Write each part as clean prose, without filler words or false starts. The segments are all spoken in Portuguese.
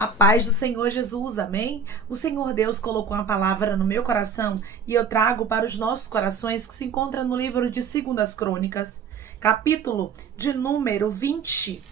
A paz do Senhor Jesus, amém? O Senhor Deus colocou uma palavra no meu coração e eu trago para os nossos corações que se encontra no livro de 2 Crônicas, capítulo de número 20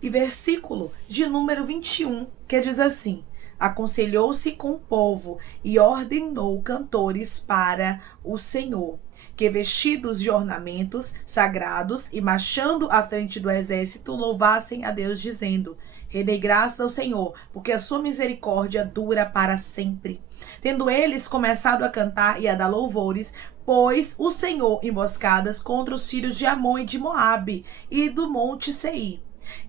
e versículo de número 21, que diz assim: aconselhou-se com o povo e ordenou cantores para o Senhor, que vestidos de ornamentos sagrados e marchando à frente do exército louvassem a Deus, dizendo: rendei graças ao Senhor, porque a sua misericórdia dura para sempre. Tendo eles começado a cantar e a dar louvores, pôs o Senhor emboscadas contra os filhos de Amon e de Moabe e do monte Seir,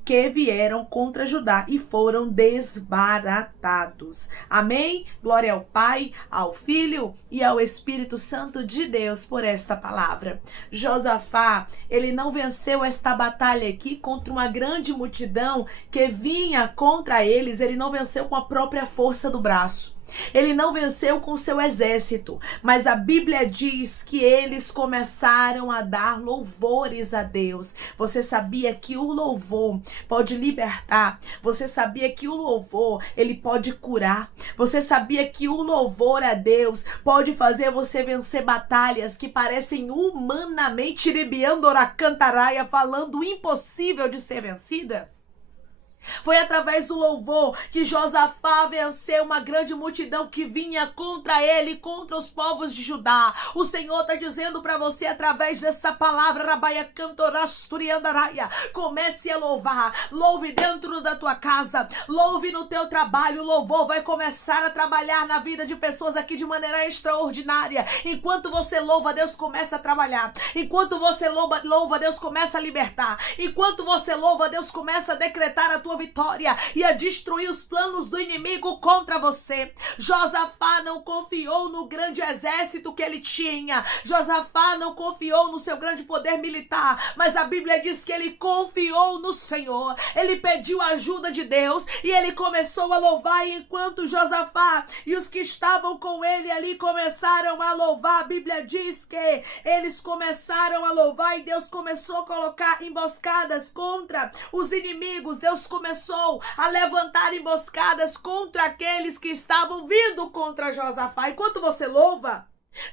que vieram contra Judá e foram desbaratados. Amém? Glória ao Pai, ao Filho e ao Espírito Santo de Deus por esta palavra. Josafá, ele não venceu esta batalha aqui contra uma grande multidão que vinha contra eles, ele não venceu com a própria força do braço. Ele não venceu com seu exército, mas a Bíblia diz que eles começaram a dar louvores a Deus. Você sabia que o louvor pode libertar? Você sabia que o louvor, ele pode curar? Você sabia que o louvor a Deus pode fazer você vencer batalhas que parecem humanamente ribiandoracantaraia, falando impossível de ser vencida? Foi através do louvor que Josafá venceu uma grande multidão que vinha contra ele, contra os povos de Judá. O Senhor está dizendo para você através dessa palavra, Rabaia Cantorasturiandaraia, comece a louvar, louve dentro da tua casa, louve no teu trabalho. O louvor vai começar a trabalhar na vida de pessoas aqui de maneira extraordinária. Enquanto você louva, Deus começa a trabalhar. Enquanto você louva, Deus começa a libertar. Enquanto você louva, Deus começa a decretar a tua vitória e a destruir os planos do inimigo contra você. Josafá não confiou no grande exército que ele tinha. Josafá não confiou no seu grande poder militar, mas a Bíblia diz que ele confiou no Senhor. Ele pediu a ajuda de Deus e ele começou a louvar. E enquanto Josafá e os que estavam com ele ali começaram a louvar, a Bíblia diz que eles começaram a louvar e Deus começou a colocar emboscadas contra os inimigos. Deus começou a levantar emboscadas contra aqueles que estavam vindo contra Josafá. Enquanto você louva,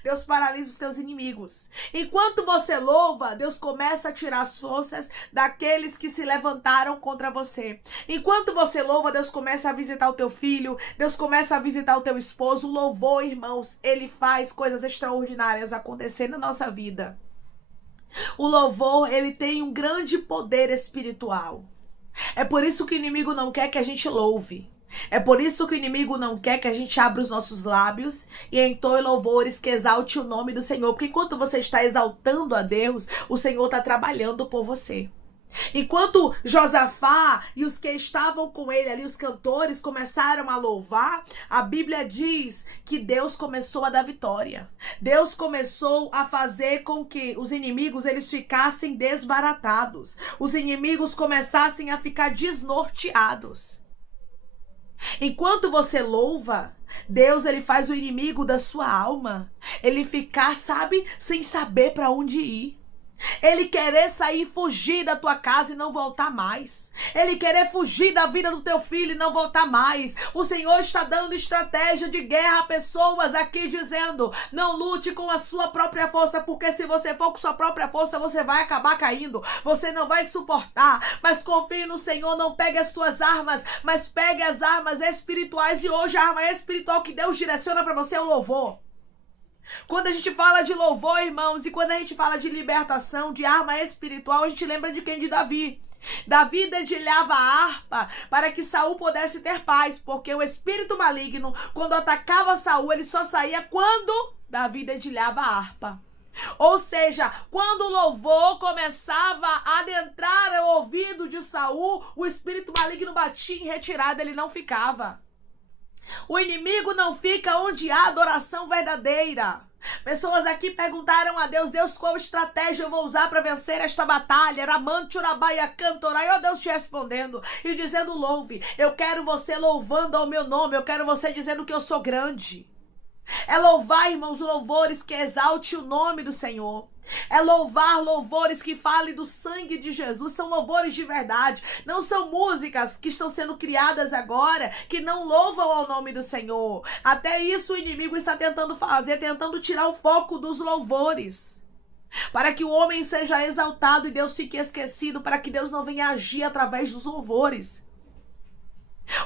Deus paralisa os teus inimigos. Enquanto você louva, Deus começa a tirar as forças daqueles que se levantaram contra você. Enquanto você louva, Deus começa a visitar o teu filho, Deus começa a visitar o teu esposo. O louvor, irmãos, ele faz coisas extraordinárias acontecer na nossa vida. O louvor, ele tem um grande poder espiritual. É por isso que o inimigo não quer que a gente louve. É por isso que o inimigo não quer que a gente abra os nossos lábios e entoe louvores que exalte o nome do Senhor. Porque enquanto você está exaltando a Deus, o Senhor está trabalhando por você. Enquanto Josafá e os que estavam com ele ali, os cantores, começaram a louvar, a Bíblia diz que Deus começou a dar vitória. Deus começou a fazer com que os inimigos eles ficassem desbaratados. Os inimigos começassem a ficar desnorteados. Enquanto você louva, Deus ele faz o inimigo da sua alma ele ficar, sabe, sem saber para onde ir. Ele querer sair, fugir da tua casa e não voltar mais. Ele querer fugir da vida do teu filho e não voltar mais. O Senhor está dando estratégia de guerra a pessoas aqui dizendo: não lute com a sua própria força, porque se você for com sua própria força, você vai acabar caindo. Você não vai suportar. Mas confie no Senhor, não pegue as tuas armas, mas pegue as armas espirituais. E hoje a arma espiritual que Deus direciona para você é o louvor. Quando a gente fala de louvor, irmãos, e quando a gente fala de libertação, de arma espiritual, a gente lembra de quem? De Davi. Davi dedilhava a harpa para que Saul pudesse ter paz, porque o espírito maligno, quando atacava Saul, ele só saía quando Davi dedilhava a harpa. Ou seja, quando o louvor começava a adentrar o ouvido de Saul, o espírito maligno batia em retirada, ele não ficava. O inimigo não fica onde há adoração verdadeira. Pessoas aqui perguntaram a Deus: Deus, qual estratégia eu vou usar para vencer esta batalha? Ramante, Urabaia, Cantorai. Ó Deus te respondendo e dizendo: louve. Eu quero você louvando ao meu nome. Eu quero você dizendo que eu sou grande. É louvar, irmãos, louvores que exalte o nome do Senhor. É louvar louvores que falem do sangue de Jesus. São louvores de verdade. Não são músicas que estão sendo criadas agora que não louvam ao nome do Senhor. Até isso o inimigo está tentando fazer, tentando tirar o foco dos louvores, para que o homem seja exaltado e Deus fique esquecido, para que Deus não venha agir através dos louvores.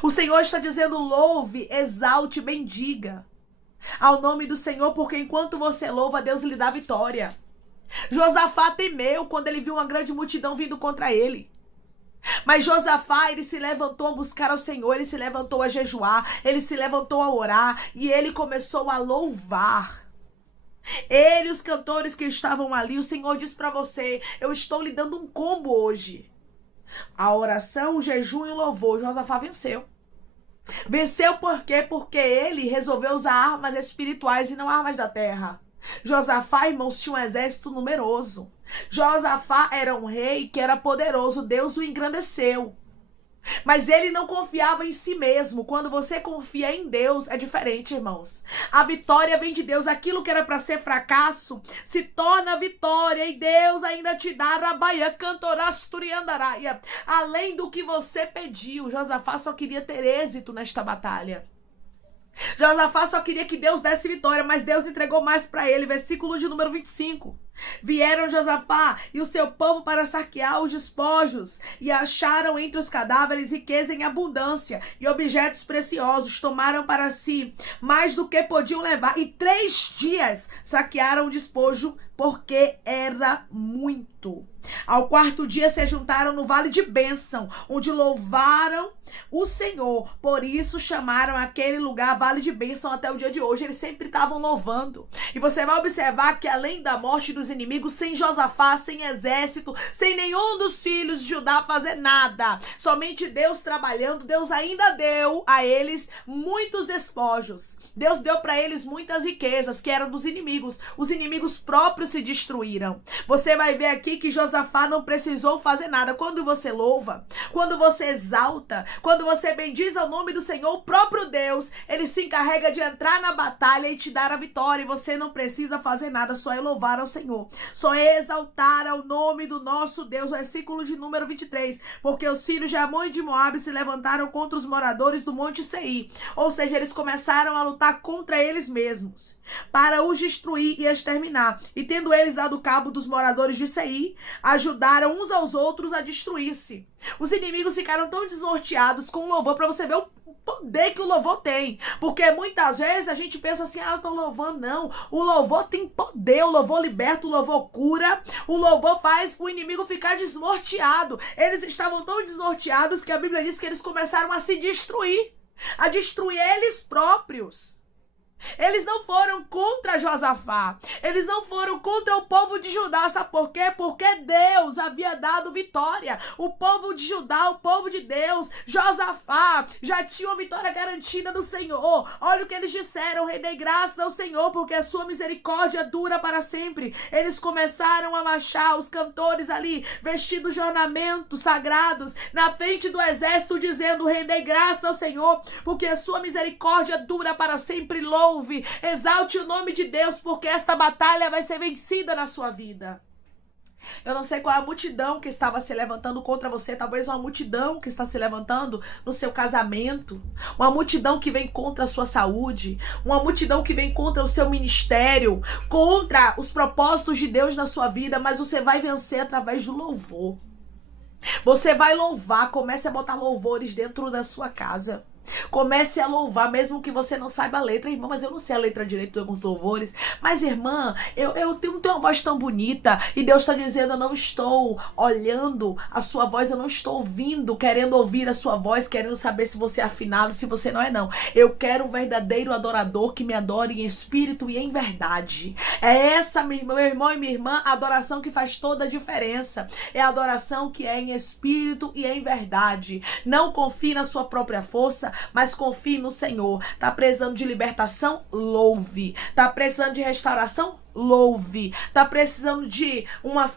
O Senhor está dizendo: louve, exalte, bendiga ao nome do Senhor, porque enquanto você louva, Deus lhe dá vitória. Josafá temeu quando ele viu uma grande multidão vindo contra ele. Mas Josafá, ele se levantou a buscar ao Senhor, ele se levantou a jejuar, ele se levantou a orar e ele começou a louvar. Ele e os cantores que estavam ali, o Senhor diz para você: eu estou lhe dando um combo hoje. A oração, o jejum e o louvor. Josafá venceu. Venceu por quê? Porque ele resolveu usar armas espirituais e não armas da terra. Josafá, irmãos, tinha um exército numeroso. Josafá era um rei que era poderoso. Deus o engrandeceu. Mas ele não confiava em si mesmo. Quando você confia em Deus, é diferente, irmãos. A vitória vem de Deus. Aquilo que era para ser fracasso se torna vitória. E Deus ainda te dá rabaia, cantorasturiandaraia. Além do que você pediu. Josafá só queria ter êxito nesta batalha. Josafá só queria que Deus desse vitória, mas Deus entregou mais para ele. Versículo de número 25. Vieram Josafá e o seu povo para saquear os despojos, e acharam entre os cadáveres riqueza em abundância e objetos preciosos. Tomaram para si mais do que podiam levar, e 3 dias saquearam o despojo, porque era muito. Ao 4º dia se juntaram no vale de bênção, onde louvaram o Senhor. Por isso chamaram aquele lugar vale de bênção até o dia de hoje. Eles sempre estavam louvando. E você vai observar que além da morte dos inimigos, sem Josafá, sem exército, sem nenhum dos filhos de Judá fazer nada, somente Deus trabalhando, Deus ainda deu a eles muitos despojos. Deus deu para eles muitas riquezas que eram dos inimigos. Os inimigos próprios se destruíram. Você vai ver aqui que Josafá não precisou fazer nada. Quando você louva, quando você exalta, quando você bendiz o nome do Senhor, o próprio Deus, ele se encarrega de entrar na batalha e te dar a vitória. E você não precisa fazer nada, só é louvar ao Senhor, só é exaltar ao nome do nosso Deus. Versículo de número 23. Porque os filhos de Amon e de Moabe se levantaram contra os moradores do Monte Seir. Ou seja, eles começaram a lutar contra eles mesmos, para os destruir e exterminar. E tendo eles dado cabo dos moradores de Seir, ajudaram uns aos outros a destruir-se. Os inimigos ficaram tão desnorteados com o louvor, para você ver o poder que o louvor tem. Porque muitas vezes a gente pensa assim: eu tô louvando. Não, o louvor tem poder, o louvor liberta, o louvor cura, o louvor faz o inimigo ficar desnorteado. Eles estavam tão desnorteados que a Bíblia diz que eles começaram a se destruir, a destruir eles próprios. Eles não foram contra Josafá, eles não foram contra o povo de Judá. Sabe por quê? Porque Deus havia dado vitória. O povo de Judá, o povo de Deus, Josafá, já tinha uma vitória garantida do Senhor. Olha o que eles disseram: rendei graças ao Senhor, porque a sua misericórdia dura para sempre. Eles começaram a marchar, os cantores ali, vestidos de ornamentos sagrados, na frente do exército, dizendo: rendei graças ao Senhor, porque a sua misericórdia dura para sempre. Louve, exalte o nome de Deus, porque esta batalha vai ser vencida na sua vida. Eu não sei qual é a multidão que estava se levantando contra você. Talvez uma multidão que está se levantando no seu casamento, uma multidão que vem contra a sua saúde, uma multidão que vem contra o seu ministério, contra os propósitos de Deus na sua vida. Mas você vai vencer através do louvor. Você vai louvar. Comece a botar louvores dentro da sua casa. Comece a louvar, mesmo que você não saiba a letra. Irmã, mas eu não sei a letra direito de alguns louvores. Mas, irmã, eu tenho uma voz tão bonita, e Deus está dizendo: eu não estou olhando a sua voz, eu não estou ouvindo, querendo ouvir a sua voz, querendo saber se você é afinado, se você não é, não. Eu quero um verdadeiro adorador que me adore em espírito e em verdade. É essa, meu irmão e minha irmã, a adoração que faz toda a diferença. É a adoração que é em espírito e em verdade. Não confie na sua própria força, mas confie no Senhor. Tá precisando de libertação? Louve. Tá precisando de restauração? Louve. Tá precisando de uma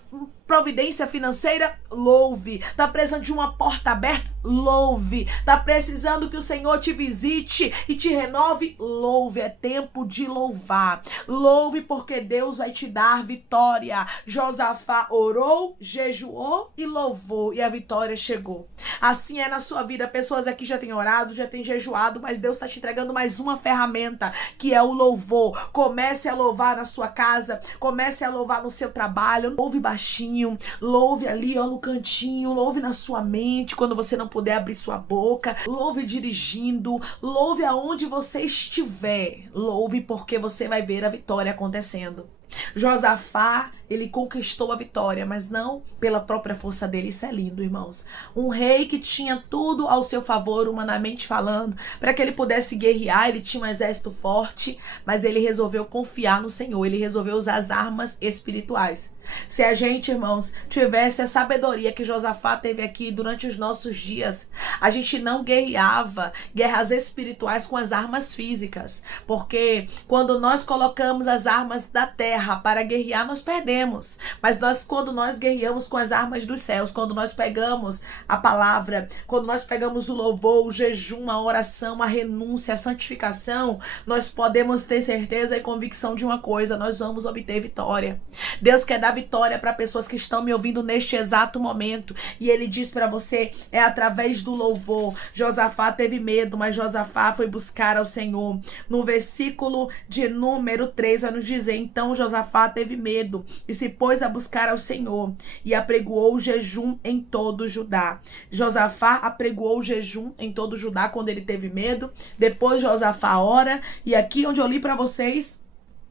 providência financeira? Louve. Tá precisando de uma porta aberta? Louve. Tá precisando que o Senhor te visite e te renove? Louve. É tempo de louvar. Louve, porque Deus vai te dar vitória. Josafá orou, jejuou e louvou, e a vitória chegou. Assim é na sua vida. Pessoas aqui já têm orado, já têm jejuado, mas Deus está te entregando mais uma ferramenta, que é o louvor. Comece a louvar na sua casa, comece a louvar no seu trabalho. Louve baixinho, louve ali no cantinho, louve na sua mente quando você não puder abrir sua boca, louve dirigindo, louve aonde você estiver. Louve, porque você vai ver a vitória acontecendo. Josafá, ele conquistou a vitória, mas não pela própria força dele. Isso é lindo, irmãos. Um rei que tinha tudo ao seu favor, humanamente falando, para que ele pudesse guerrear. Ele tinha um exército forte, mas ele resolveu confiar no Senhor. Ele resolveu usar as armas espirituais. Se a gente, irmãos, tivesse a sabedoria que Josafá teve aqui durante os nossos dias, a gente não guerreava guerras espirituais com as armas físicas, porque quando nós colocamos as armas da terra para guerrear, nós perdemos. Mas quando nós guerreamos com as armas dos céus, quando nós pegamos a palavra, quando nós pegamos o louvor, o jejum, a oração, a renúncia, a santificação, nós podemos ter certeza e convicção de uma coisa: nós vamos obter vitória. Deus quer dar vitória para pessoas que estão me ouvindo neste exato momento, e ele diz para você, é através do louvor. Josafá teve medo, mas Josafá foi buscar ao Senhor. No versículo de número 3 vai nos dizer: então Josafá teve medo e se pôs a buscar ao Senhor, e apregoou o jejum em todo Judá. Josafá apregoou o jejum em todo Judá quando ele teve medo. Depois Josafá ora, e aqui onde eu li para vocês,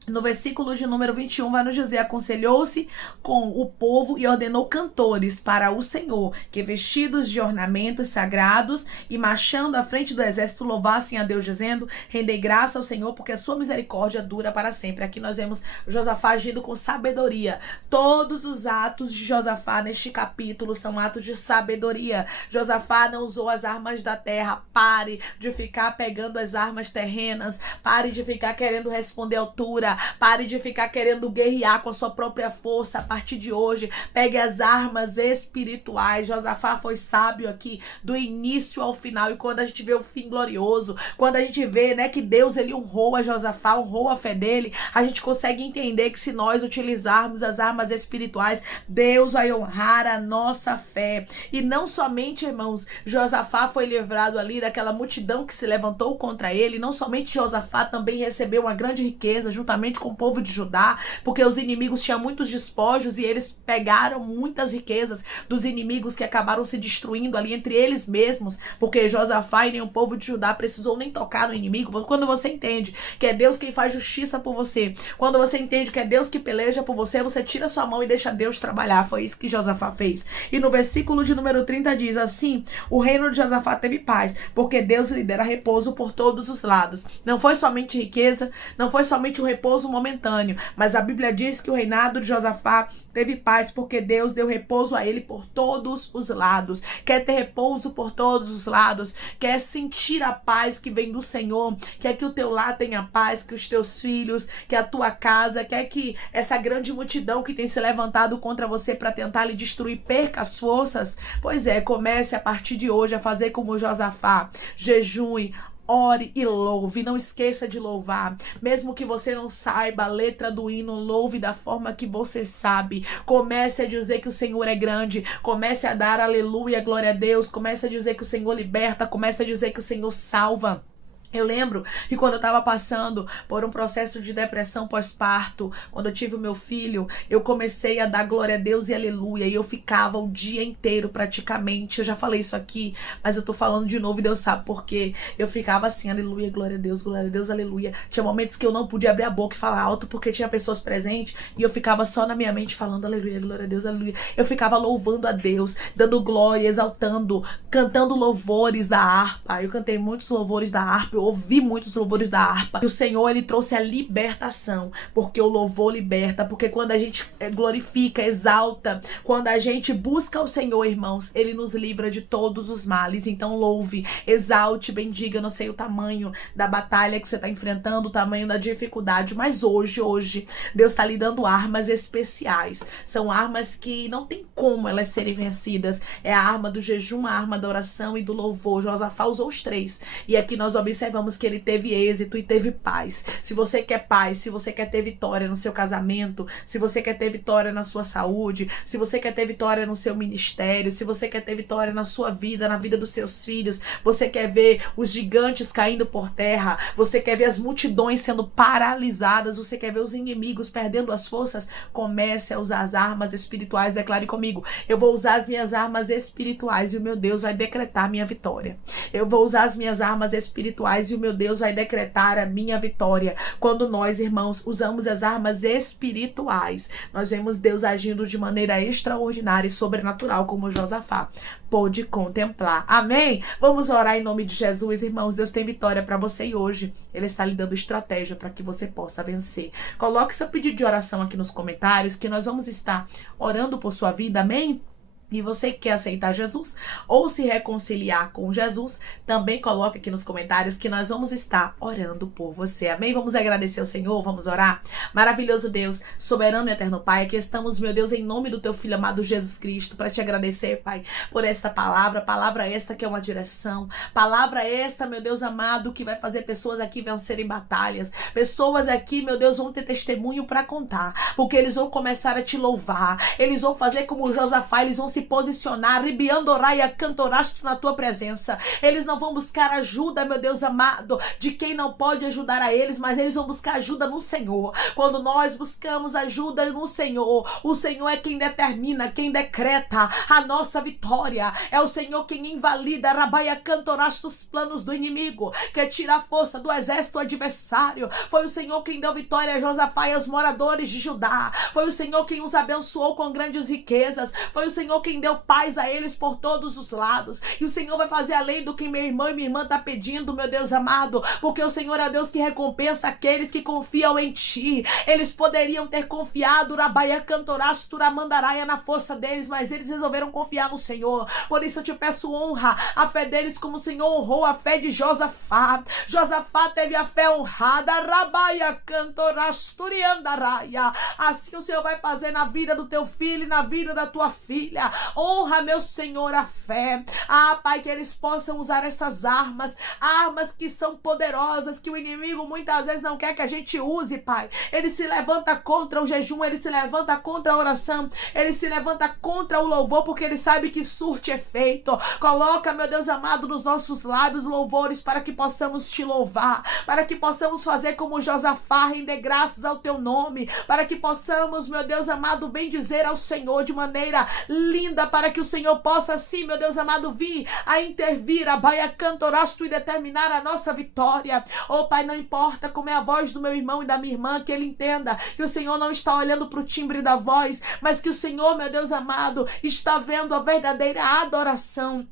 no versículo de número 21, vai nos dizer: aconselhou-se com o povo e ordenou cantores para o Senhor, que vestidos de ornamentos sagrados e marchando à frente do exército louvassem a Deus, dizendo: rendei graça ao Senhor, porque a sua misericórdia dura para sempre. Aqui nós vemos Josafá agindo com sabedoria. Todos os atos de Josafá neste capítulo são atos de sabedoria. Josafá não usou as armas da terra. Pare de ficar pegando as armas terrenas. Pare de ficar querendo responder à altura. Pare de ficar querendo guerrear com a sua própria força. A partir de hoje, pegue as armas espirituais. Josafá foi sábio aqui do início ao final. E quando a gente vê o fim glorioso, quando a gente vê, né, que Deus ele honrou a Josafá, honrou a fé dele, a gente consegue entender que se nós utilizarmos as armas espirituais, Deus vai honrar a nossa fé. E não somente, irmãos, Josafá foi livrado ali daquela multidão que se levantou contra ele. Não somente Josafá também recebeu uma grande riqueza juntamente com o povo de Judá, porque os inimigos tinham muitos despojos e eles pegaram muitas riquezas dos inimigos, que acabaram se destruindo ali entre eles mesmos, porque Josafá e nem o povo de Judá precisou nem tocar no inimigo. Quando você entende que é Deus quem faz justiça por você, quando você entende que é Deus que peleja por você, você tira sua mão e deixa Deus trabalhar. Foi isso que Josafá fez. E no versículo de número 30 diz assim: o reino de Josafá teve paz, porque Deus lhe dera repouso por todos os lados. Não foi somente riqueza, não foi somente um repouso momentâneo, mas a Bíblia diz que o reinado de Josafá teve paz, porque Deus deu repouso a ele por todos os lados. Quer ter repouso por todos os lados? Quer sentir a paz que vem do Senhor? Quer que o teu lar tenha paz, que os teus filhos, que a tua casa, quer que essa grande multidão que tem se levantado contra você para tentar lhe destruir perca as forças? Pois é, comece a partir de hoje a fazer como Josafá. Jejue, ore e louve. Não esqueça de louvar. Mesmo que você não saiba a letra do hino, louve da forma que você sabe. Comece a dizer que o Senhor é grande. Comece a dar aleluia, glória a Deus. Comece a dizer que o Senhor liberta. Comece a dizer que o Senhor salva. Eu lembro que quando eu estava passando por um processo de depressão pós-parto, quando eu tive o meu filho, eu comecei a dar glória a Deus e aleluia, e eu ficava o dia inteiro praticamente. Eu já falei isso aqui, mas eu tô falando de novo e Deus sabe por quê. Eu ficava assim: aleluia, glória a Deus, aleluia. Tinha momentos que eu não podia abrir a boca e falar alto porque tinha pessoas presentes, e eu ficava só na minha mente falando aleluia, glória a Deus, aleluia. Eu ficava louvando a Deus, dando glória, exaltando, cantando louvores da harpa. Eu cantei muitos louvores da harpa. ouvi muitos louvores da harpa. E o Senhor, ele trouxe a libertação, porque o louvor liberta, porque quando a gente glorifica, exalta, quando a gente busca o Senhor, irmãos, ele nos livra de todos os males. Então louve, exalte, bendiga. Eu não sei o tamanho da batalha que você está enfrentando, o tamanho da dificuldade, mas hoje, Deus está lhe dando armas especiais. São armas que não tem como elas serem vencidas. É a arma do jejum, a arma da oração e do louvor. Josafá usou os três. E aqui nós observamos que ele teve êxito e teve paz. Se você quer paz, se você quer ter vitória no seu casamento, se você quer ter vitória na sua saúde, se você quer ter vitória no seu ministério, se você quer ter vitória na sua vida, na vida dos seus filhos, você quer ver os gigantes caindo por terra, você quer ver as multidões sendo paralisadas, você quer ver os inimigos perdendo as forças, comece a usar as armas espirituais. Declare comigo: eu vou usar as minhas armas espirituais e o meu Deus vai decretar minha vitória. Eu vou usar as minhas armas espirituais e o meu Deus vai decretar a minha vitória. Quando nós, irmãos, usamos as armas espirituais, nós vemos Deus agindo de maneira extraordinária e sobrenatural, como Josafá pôde contemplar. Amém? Vamos orar em nome de Jesus, irmãos. Deus tem vitória para você e hoje Ele está lhe dando estratégia para que você possa vencer. Coloque seu pedido de oração aqui nos comentários, que nós vamos estar orando por sua vida. Amém? E você que quer aceitar Jesus ou se reconciliar com Jesus, também coloca aqui nos comentários que nós vamos estar orando por você. Amém? Vamos agradecer ao Senhor, vamos orar? Maravilhoso Deus, soberano e eterno Pai, aqui estamos, meu Deus, em nome do teu Filho amado Jesus Cristo, para te agradecer, Pai, por esta palavra esta que é uma direção, palavra esta, meu Deus amado, que vai fazer pessoas aqui vencerem batalhas, pessoas aqui, meu Deus, vão ter testemunho para contar, porque eles vão começar a te louvar, eles vão fazer como Josafá, eles vão se posicionar, ribiandoraia, cantorasto na tua presença. Eles não vão buscar ajuda, meu Deus amado, de quem não pode ajudar a eles, mas eles vão buscar ajuda no Senhor. Quando nós buscamos ajuda no Senhor, o Senhor é quem determina, quem decreta a nossa vitória. É o Senhor quem invalida, rabaia, cantorasto, os planos do inimigo, que tira a força do exército adversário. Foi o Senhor quem deu vitória a Josafá e aos moradores de Judá. Foi o Senhor quem os abençoou com grandes riquezas. Foi o Senhor quem deu paz a eles por todos os lados. E o Senhor vai fazer além do que meu irmão e minha irmã tá pedindo, meu Deus amado, porque o Senhor é Deus que recompensa aqueles que confiam em ti. Eles poderiam ter confiado Rabaia Cantoraço Turamandaraia na força deles, mas eles resolveram confiar no Senhor. Por isso eu te peço, honra a fé deles como o Senhor honrou a fé de Josafá. Josafá teve a fé honrada, Rabaia Cantoraço Turiandaraia. Assim o Senhor vai fazer na vida do teu filho e na vida da tua filha. Honra, meu Senhor, a fé. Pai, que eles possam usar essas armas que são poderosas, que o inimigo muitas vezes não quer que a gente use, Pai. Ele se levanta contra o jejum, ele se levanta contra a oração, ele se levanta contra o louvor, porque ele sabe que surte efeito. Coloca, meu Deus amado, nos nossos lábios louvores para que possamos te louvar, para que possamos fazer como Josafá, render graças ao teu nome, para que possamos, meu Deus amado, bendizer ao Senhor de maneira linda, para que o Senhor possa assim, meu Deus amado, vir a intervir, a baia cantorasto e determinar a nossa vitória. Pai, não importa como é a voz do meu irmão e da minha irmã, que ele entenda que o Senhor não está olhando para o timbre da voz, mas que o Senhor, meu Deus amado, está vendo a verdadeira adoração.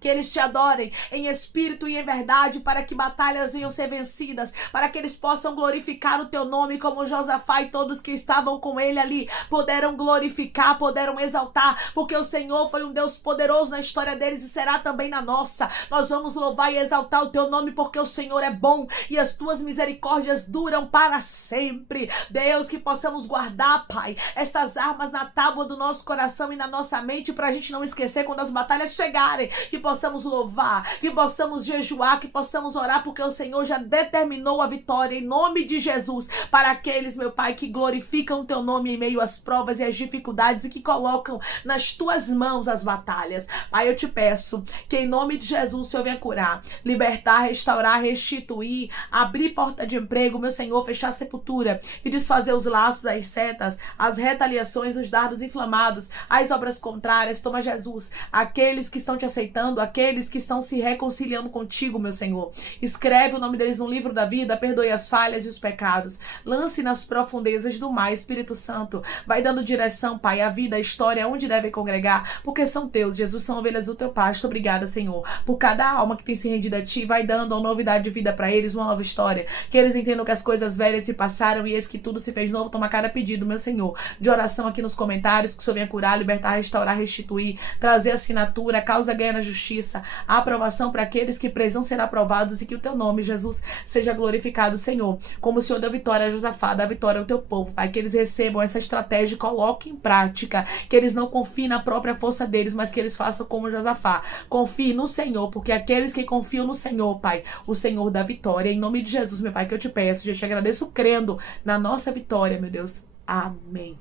Que eles te adorem em espírito e em verdade, para que batalhas venham ser vencidas, para que eles possam glorificar o teu nome, como Josafá e todos que estavam com ele ali puderam glorificar, puderam exaltar, porque o Senhor foi um Deus poderoso na história deles e será também na nossa. Nós vamos louvar e exaltar o teu nome, porque o Senhor é bom e as tuas misericórdias duram para sempre. Deus, que possamos guardar, Pai, estas armas na tábua do nosso coração e na nossa mente, para a gente não esquecer quando as batalhas chegarem, que possamos louvar, que possamos jejuar, que possamos orar, porque o Senhor já determinou a vitória em nome de Jesus, para aqueles, meu Pai, que glorificam o teu nome em meio às provas e às dificuldades e que colocam nas tuas mãos as batalhas. Pai, eu te peço que em nome de Jesus o Senhor venha curar, libertar, restaurar, restituir, abrir porta de emprego, meu Senhor, fechar a sepultura e desfazer os laços, as setas, as retaliações, os dardos inflamados, as obras contrárias. Toma, Jesus, aqueles que estão te aceitando, aqueles que estão se reconciliando contigo, meu Senhor. Escreve o nome deles no livro da vida, perdoe as falhas e os pecados. Lance nas profundezas do mar, Espírito Santo. Vai dando direção, Pai, à vida, à história, onde devem congregar, porque são teus, Jesus, são ovelhas do teu pasto. Obrigada, Senhor, por cada alma que tem se rendido a ti. Vai dando uma novidade de vida para eles, uma nova história. Que eles entendam que as coisas velhas se passaram e eis que tudo se fez novo. Toma cada pedido, meu Senhor, de oração aqui nos comentários, que o Senhor venha curar, libertar, restaurar, restituir, trazer assinatura, causa ganha na justiça, a aprovação para aqueles que precisam ser aprovados e que o teu nome, Jesus, seja glorificado, Senhor. Como o Senhor deu vitória a Josafá, dá vitória ao teu povo, Pai, que eles recebam essa estratégia e coloquem em prática, que eles não confiem na própria força deles, mas que eles façam como Josafá. Confie no Senhor, porque aqueles que confiam no Senhor, Pai, o Senhor dá vitória. Em nome de Jesus, meu Pai, que eu te peço, eu te agradeço crendo na nossa vitória, meu Deus. Amém.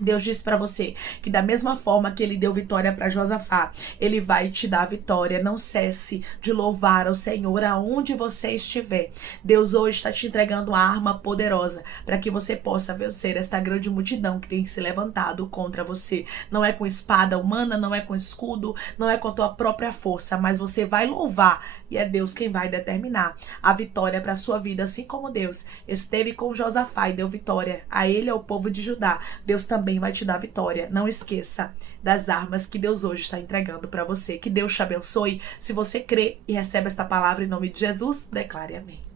Deus disse para você que da mesma forma que ele deu vitória para Josafá, ele vai te dar vitória. Não cesse de louvar ao Senhor aonde você estiver. Deus hoje está te entregando uma arma poderosa para que você possa vencer esta grande multidão que tem se levantado contra você. Não é com espada humana, não é com escudo, não é com a tua própria força, mas você vai louvar e é Deus quem vai determinar a vitória para a sua vida, assim como Deus esteve com Josafá e deu vitória a ele e ao povo de Judá. Deus também vai te dar vitória. Não esqueça das armas que Deus hoje está entregando para você. Que Deus te abençoe. Se você crê e recebe esta palavra em nome de Jesus, declare amém.